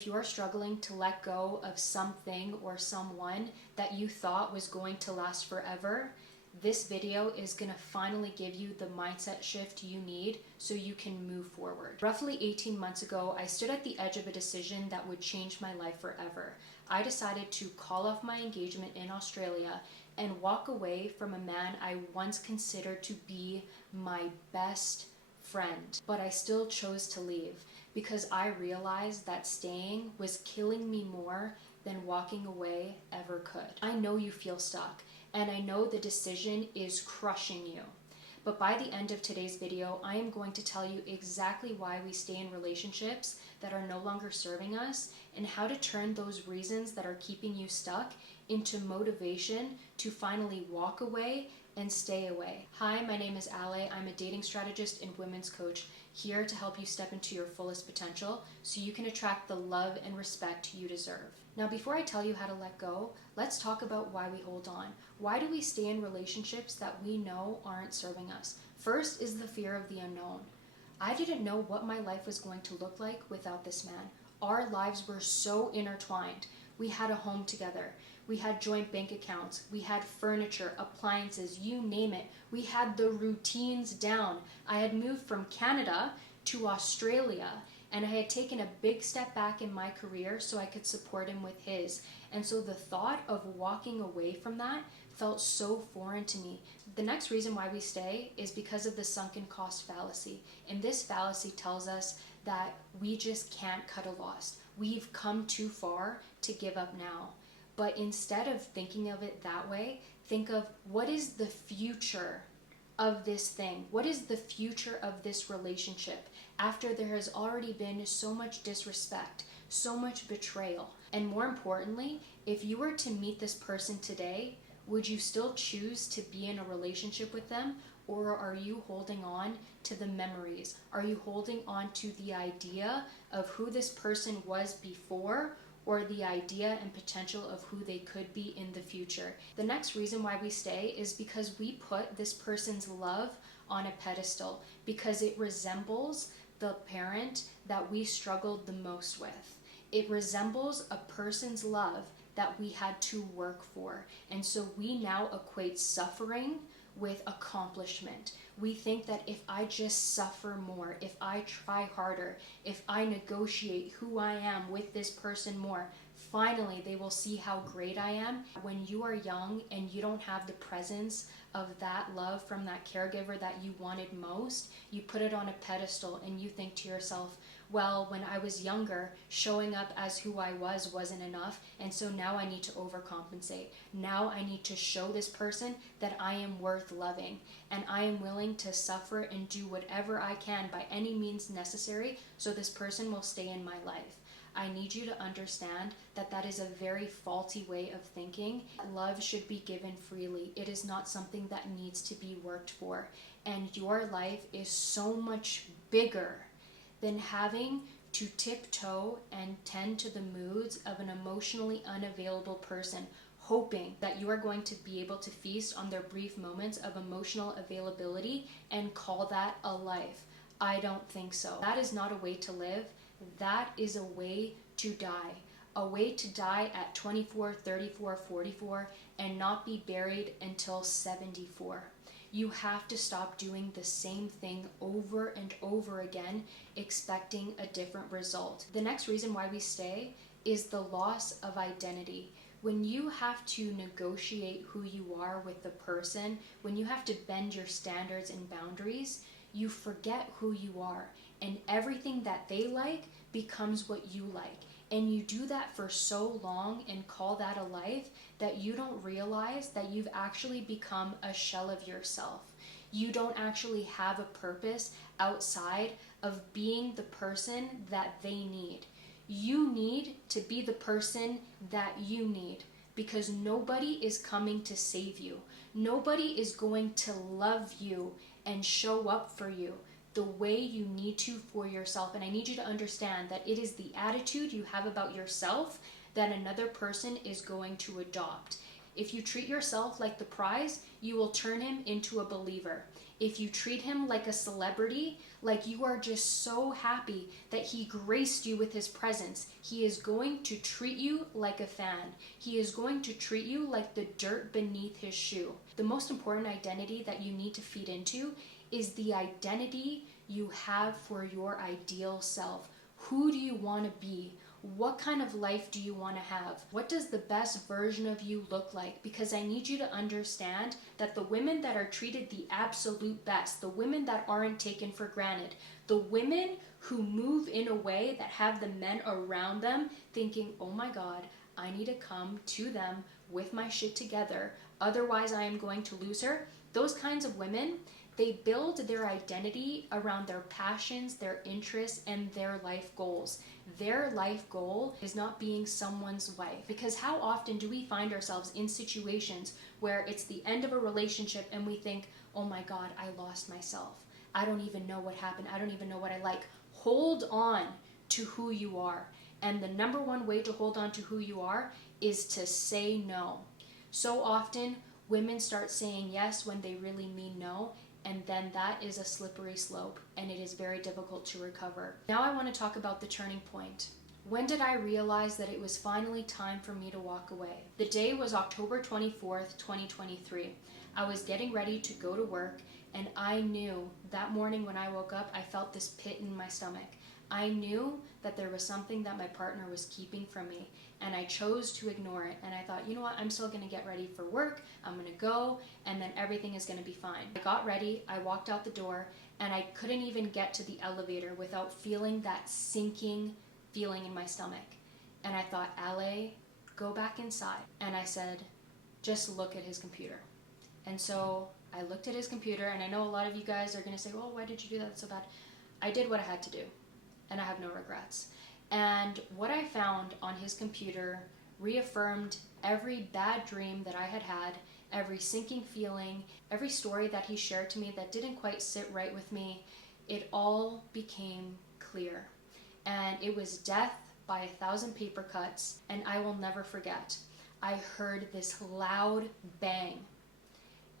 If you are struggling to let go of something or someone that you thought was going to last forever, this video is going to finally give you the mindset shift you need so you can move forward. Roughly 18 months ago, I stood at the edge of a decision that would change my life forever. I decided to call off my engagement in Australia and walk away from a man I once considered to be my best friend. But I still chose to leave because I realized that staying was killing me more than walking away ever could. I know you feel stuck, and I know the decision is crushing you. But by the end of today's video, I am going to tell you exactly why we stay in relationships that are no longer serving us and how to turn those reasons that are keeping you stuck into motivation to finally walk away and stay away. Hi, my name is Ale. I'm a dating strategist and women's coach, here to help you step into your fullest potential so you can attract the love and respect you deserve. Now, before I tell you how to let go, let's talk about why we hold on. Why do we stay in relationships that we know aren't serving us? First is the fear of the unknown. I didn't know what my life was going to look like without this man. Our lives were so intertwined. We had a home together. We had joint bank accounts. We had furniture, appliances, you name it. We had the routines down. I had moved from Canada to Australia, and I had taken a big step back in my career so I could support him with his. And so the thought of walking away from that felt so foreign to me. The next reason why we stay is because of the sunken cost fallacy. And this fallacy tells us that we just can't cut a loss. We've come too far to give up now. But instead of thinking of it that way, think of what is the future of this thing? What is the future of this relationship after there has already been so much disrespect, so much betrayal? And more importantly, if you were to meet this person today, would you still choose to be in a relationship with them? Or are you holding on to the memories? Are you holding on to the idea of who this person was before, or the idea and potential of who they could be in the future? The next reason why we stay is because we put this person's love on a pedestal, because it resembles the parent that we struggled the most with. It resembles a person's love that we had to work for. And so we now equate suffering with accomplishment. We think that if I just suffer more, if I try harder, if I negotiate who I am with this person more, finally they will see how great I am. When you are young and you don't have the presence of that love from that caregiver that you wanted most, you put it on a pedestal and you think to yourself, well, when I was younger, showing up as who I was wasn't enough, and so now I need to overcompensate. Now I need to show this person that I am worth loving, and I am willing to suffer and do whatever I can by any means necessary so this person will stay in my life. I need you to understand that that is a very faulty way of thinking. Love should be given freely. It is not something that needs to be worked for. And your life is so much bigger than having to tiptoe and tend to the moods of an emotionally unavailable person, hoping that you are going to be able to feast on their brief moments of emotional availability and call that a life. I don't think so. That is not a way to live. That is a way to die. A way to die at 24, 34, 44 and not be buried until 74. You have to stop doing the same thing over and over again, expecting a different result. The next reason why we stay is the loss of identity. When you have to negotiate who you are with the person, when you have to bend your standards and boundaries, you forget who you are, and everything that they like becomes what you like. And you do that for so long and call that a life that you don't realize that you've actually become a shell of yourself. You don't actually have a purpose outside of being the person that they need. You need to be the person that you need, because nobody is coming to save you. Nobody is going to love you and show up for you the way you need to for yourself. And I need you to understand that it is the attitude you have about yourself that another person is going to adopt. If you treat yourself like the prize, you will turn him into a believer. if you treat him like a celebrity, like you are just so happy that he graced you with his presence, he is going to treat you like a fan. He is going to treat you like the dirt beneath his shoe. The most important identity that you need to feed into is the identity you have for your ideal self. Who do you want to be? What kind of life do you want to have? What does the best version of you look like? Because I need you to understand that the women that are treated the absolute best, the women that aren't taken for granted, the women who move in a way that have the men around them thinking, oh my God, I need to come to them with my shit together, otherwise I am going to lose her. Those kinds of women, they build their identity around their passions, their interests, and their life goals. Their life goal is not being someone's wife. Because how often do we find ourselves in situations where it's the end of a relationship and we think, oh my God, I lost myself. I don't even know what happened. I don't even know what I like. Hold on to who you are. And the number one way to hold on to who you are is to say no. So often, women start saying yes when they really mean no. And then that is a slippery slope, and it is very difficult to recover. Now I want to talk about the turning point. When did I realize that it was finally time for me to walk away? The day was October 24th, 2023. I was getting ready to go to work, and I knew that morning when I woke up, I felt this pit in my stomach. I knew that there was something that my partner was keeping from me, and I chose to ignore it. And I thought, you know what, I'm still going to get ready for work. I'm going to go, and then everything is going to be fine. I got ready, I walked out the door, and I couldn't even get to the elevator without feeling that sinking feeling in my stomach. And I thought, Ale, go back inside. And I said, just look at his computer. And so I looked at his computer, and I know a lot of you guys are going to say, well, why did you do that so bad? I did what I had to do, and I have no regrets. And what I found on his computer reaffirmed every bad dream that I had had, every sinking feeling, every story that he shared to me that didn't quite sit right with me. It all became clear. And it was death by 1,000 paper cuts, and I will never forget. I heard this loud bang,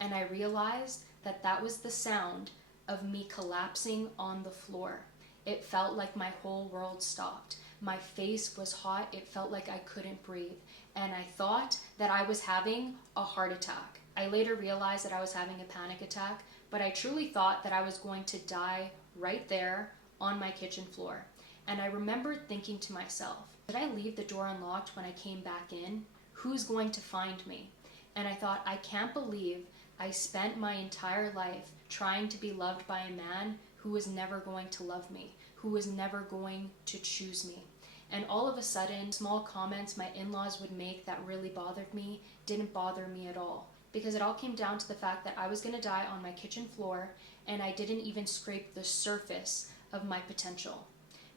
and I realized that that was the sound of me collapsing on the floor. It felt like my whole world stopped. My face was hot. It felt like I couldn't breathe. And I thought that I was having a heart attack. I later realized that I was having a panic attack, but I truly thought that I was going to die right there on my kitchen floor. And I remembered thinking to myself, did I leave the door unlocked when I came back in? Who's going to find me? And I thought, I can't believe I spent my entire life trying to be loved by a man who was never going to love me, who was never going to choose me. And all of a sudden, small comments my in-laws would make that really bothered me didn't bother me at all, because it all came down to the fact that I was going to die on my kitchen floor, and I didn't even scrape the surface of my potential,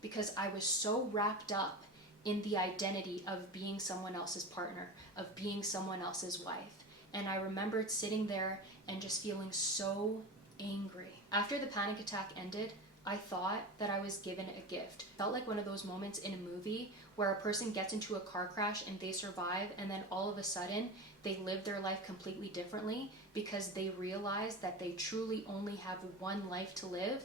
because I was so wrapped up in the identity of being someone else's partner, of being someone else's wife. And I remembered sitting there and just feeling so angry. After the panic attack ended, I thought that I was given a gift. It felt like one of those moments in a movie where a person gets into a car crash and they survive, and then all of a sudden they live their life completely differently because they realize that they truly only have one life to live.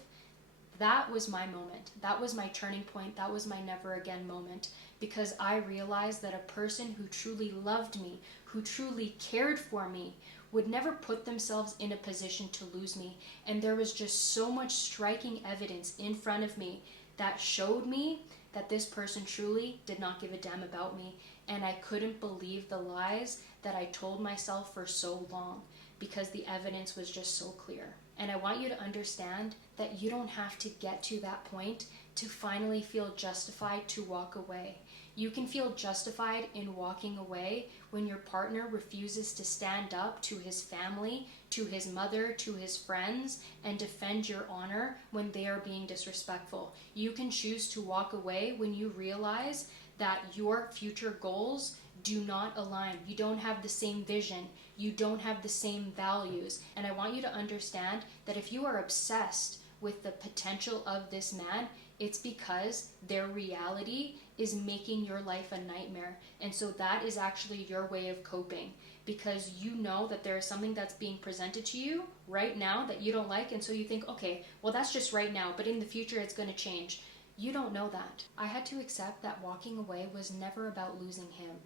That was my moment. That was my turning point. That was my never again moment, because I realized that a person who truly loved me, who truly cared for me, would never put themselves in a position to lose me. And there was just so much striking evidence in front of me that showed me that this person truly did not give a damn about me. And I couldn't believe the lies that I told myself for so long, because the evidence was just so clear. And I want you to understand that you don't have to get to that point to finally feel justified to walk away. You can feel justified in walking away when your partner refuses to stand up to his family, to his mother, to his friends, and defend your honor when they are being disrespectful. You can choose to walk away when you realize that your future goals do not align. You don't have the same vision. You don't have the same values. And I want you to understand that if you are obsessed with the potential of this man, it's because their reality is making your life a nightmare. And so that is actually your way of coping, because you know that there is something that's being presented to you right now that you don't like. And so you think, okay, well, that's just right now, but in the future it's going to change. You don't know that. I had to accept that walking away was never about losing him.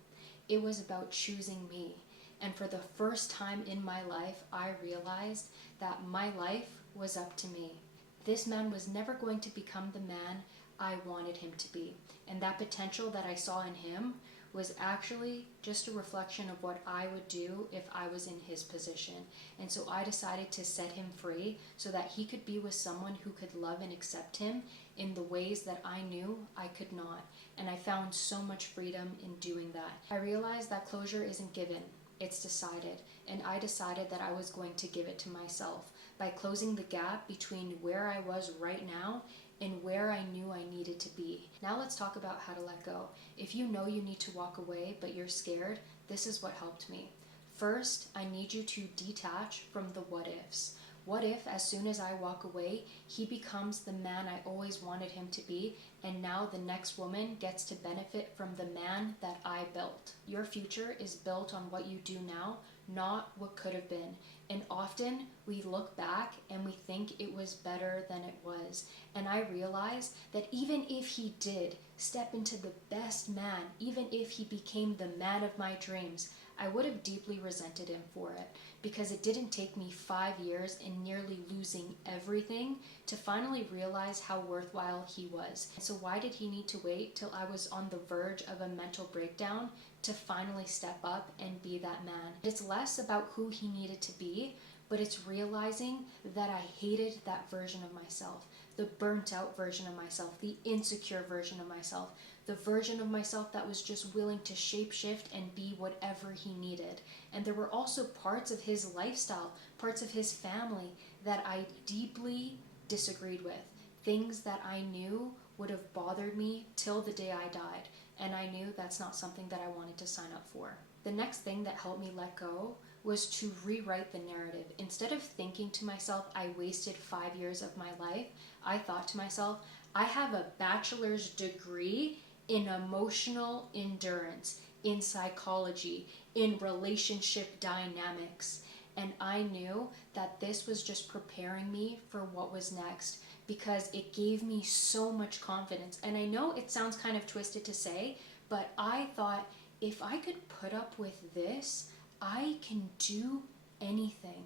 It was about choosing me. And for the first time in my life, I realized that my life was up to me. This man was never going to become the man I wanted him to be. And that potential that I saw in him was actually just a reflection of what I would do if I was in his position. And so I decided to set him free so that he could be with someone who could love and accept him in the ways that I knew I could not. And I found so much freedom in doing that. I realized that closure isn't given, it's decided. And I decided that I was going to give it to myself by closing the gap between where I was right now and where I knew I needed to be. Now let's talk about how to let go. If you know you need to walk away but you're scared, this is what helped me. First, I need you to detach from the what-ifs. What if, as soon as I walk away, he becomes the man I always wanted him to be, and now the next woman gets to benefit from the man that I built? Your future is built on what you do now, not what could have been. And often we look back and we think it was better than it was. And I realized that even if he did step into the best man, even if he became the man of my dreams, I would have deeply resented him for it, because it didn't take me 5 years and nearly losing everything to finally realize how worthwhile he was. And so why did he need to wait till I was on the verge of a mental breakdown to finally step up and be that man? It's less about who he needed to be, but it's realizing that I hated that version of myself, the burnt out version of myself, the insecure version of myself, the version of myself that was just willing to shapeshift and be whatever he needed. And there were also parts of his lifestyle, parts of his family that I deeply disagreed with, things that I knew would have bothered me till the day I died. And I knew that's not something that I wanted to sign up for. The next thing that helped me let go was to rewrite the narrative. Instead of thinking to myself, I wasted 5 years of my life, I thought to myself, I have a bachelor's degree in emotional endurance, in psychology, in relationship dynamics. And I knew that this was just preparing me for what was next, because it gave me so much confidence. And I know it sounds kind of twisted to say, but I thought, if I could put up with this, I can do anything.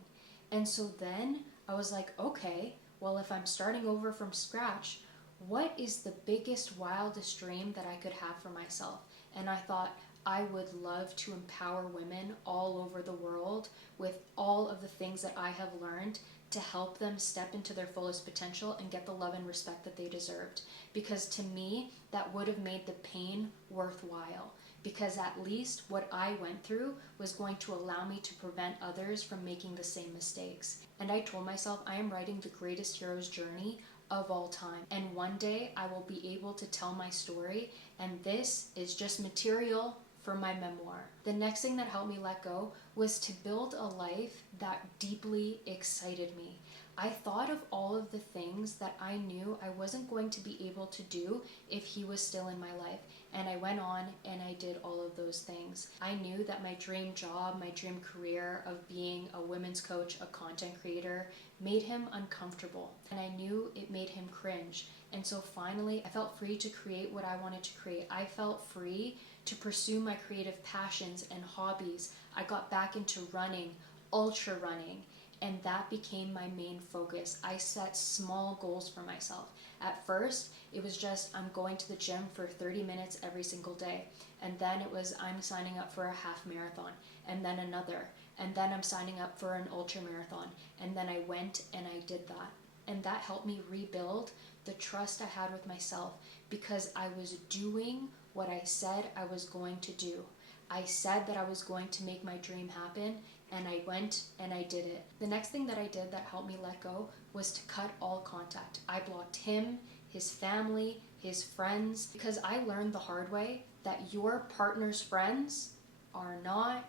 And so then I was like, okay, well, if I'm starting over from scratch, what is the biggest, wildest dream that I could have for myself? And I thought, I would love to empower women all over the world with all of the things that I have learned to help them step into their fullest potential and get the love and respect that they deserved. Because to me, that would have made the pain worthwhile. Because at least what I went through was going to allow me to prevent others from making the same mistakes. And I told myself, I am writing the greatest hero's journey of all time. And one day I will be able to tell my story, and this is just material for my memoir. The next thing that helped me let go was to build a life that deeply excited me. I thought of all of the things that I knew I wasn't going to be able to do if he was still in my life. And I went on and I did all of those things. I knew that my dream job, my dream career of being a women's coach, a content creator, made him uncomfortable. And I knew it made him cringe. And so finally, I felt free to create what I wanted to create. I felt free to pursue my creative passions and hobbies. I got back into running, ultra running, and that became my main focus. I set small goals for myself. At first, it was just, I'm going to the gym for 30 minutes every single day. And then it was, I'm signing up for a half marathon, and then another. And then I'm signing up for an ultra marathon. And then I went and I did that. And that helped me rebuild the trust I had with myself, because I was doing what I said I was going to do. I said that I was going to make my dream happen, and I went and I did it. The next thing that I did that helped me let go was to cut all contact. I blocked him, his family, his friends, because I learned the hard way that your partner's friends are not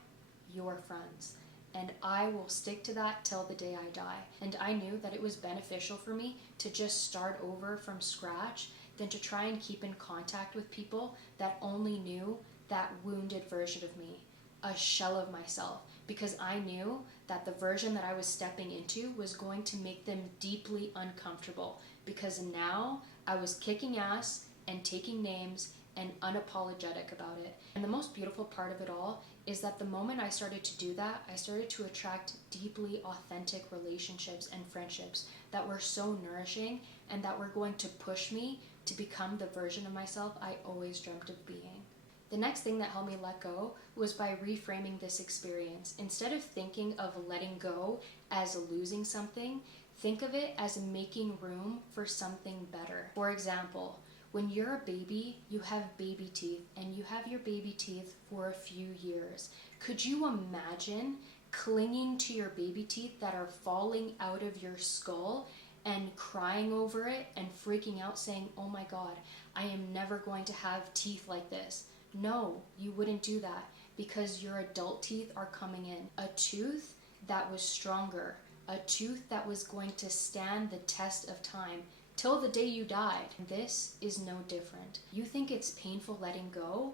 your friends. And I will stick to that till the day I die. And I knew that it was beneficial for me to just start over from scratch than to try and keep in contact with people that only knew that wounded version of me, a shell of myself, because I knew that the version that I was stepping into was going to make them deeply uncomfortable, because now I was kicking ass and taking names and unapologetic about it. And the most beautiful part of it all is that the moment I started to do that, I started to attract deeply authentic relationships and friendships that were so nourishing and that were going to push me to become the version of myself I always dreamt of being. The next thing that helped me let go was by reframing this experience. Instead of thinking of letting go as losing something, think of it as making room for something better. For example, when you're a baby, you have baby teeth, and you have your baby teeth for a few years. Could you imagine clinging to your baby teeth that are falling out of your skull and crying over it and freaking out saying, oh my God, I am never going to have teeth like this? No, you wouldn't do that, because your adult teeth are coming in. A tooth that was stronger, a tooth that was going to stand the test of time till the day you died. This is no different. You think it's painful letting go?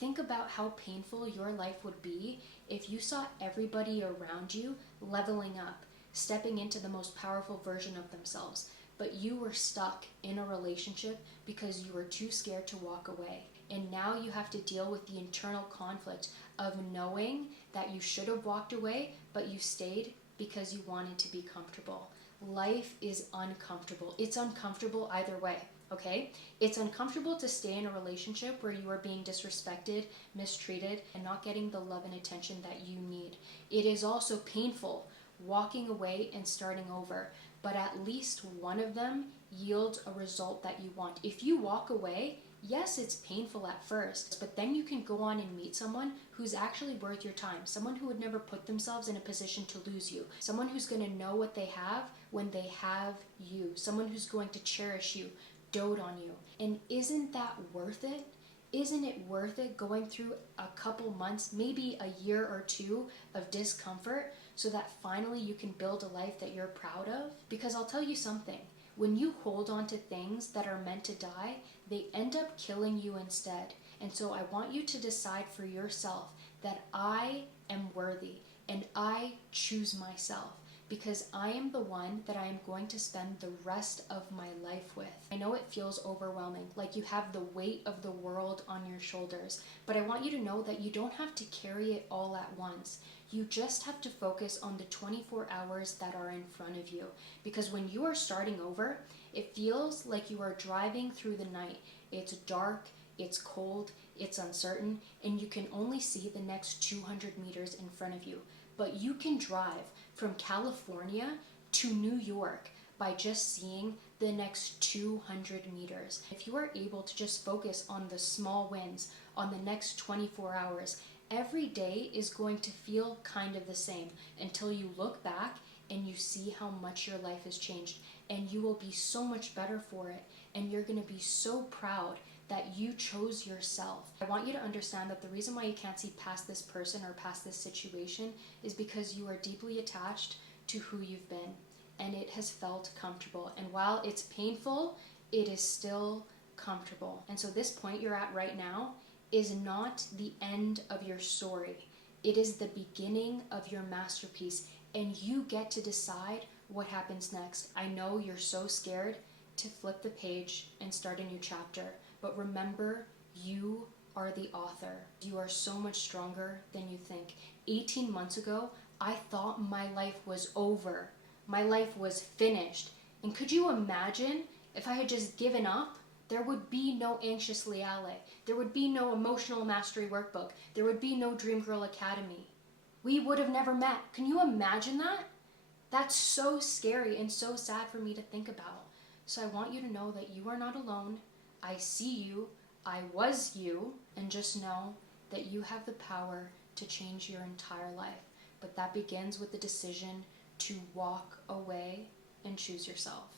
Think about how painful your life would be if you saw everybody around you leveling up, stepping into the most powerful version of themselves, but you were stuck in a relationship because you were too scared to walk away. And now you have to deal with the internal conflict of knowing that you should have walked away, but you stayed because you wanted to be comfortable. Life is uncomfortable. It's uncomfortable either way, okay? It's uncomfortable to stay in a relationship where you are being disrespected, mistreated, and not getting the love and attention that you need. It is also painful walking away and starting over, but at least one of them yields a result that you want. If you walk away, yes, it's painful at first, but then you can go on and meet someone who's actually worth your time, someone who would never put themselves in a position to lose you, someone who's going to know what they have when they have you, someone who's going to cherish you, dote on you. And isn't that worth it? Isn't it worth it going through a couple months, maybe a year or two of discomfort so that finally you can build a life that you're proud of? Because I'll tell you something, when you hold on to things that are meant to die, they end up killing you instead. And so I want you to decide for yourself that I am worthy and I choose myself, because I am the one that I am going to spend the rest of my life with. I know it feels overwhelming, like you have the weight of the world on your shoulders, but I want you to know that you don't have to carry it all at once. You just have to focus on the 24 hours that are in front of you. Because when you are starting over, it feels like you are driving through the night. It's dark, it's cold, it's uncertain, and you can only see the next 200 meters in front of you. But you can drive from California to New York by just seeing the next 200 meters. If you are able to just focus on the small wins, on the next 24 hours, every day is going to feel kind of the same until you look back and you see how much your life has changed, and you will be so much better for it, and you're going to be so proud that you chose yourself. I want you to understand that the reason why you can't see past this person or past this situation is because you are deeply attached to who you've been, and it has felt comfortable. And while it's painful, it is still comfortable. And so this point you're at right now is not the end of your story. It is the beginning of your masterpiece, and you get to decide what happens next. I know you're so scared to flip the page and start a new chapter, but remember, you are the author. You are so much stronger than you think. 18 months ago, I thought my life was over. My life was finished. And could you imagine if I had just given up? There would be no Anxious Leale. There would be no Emotional Mastery Workbook. There would be no Dream Girl Academy. We would have never met. Can you imagine that? That's so scary and so sad for me to think about. So I want you to know that you are not alone. I see you. I was you. And just know that you have the power to change your entire life. But that begins with the decision to walk away and choose yourself.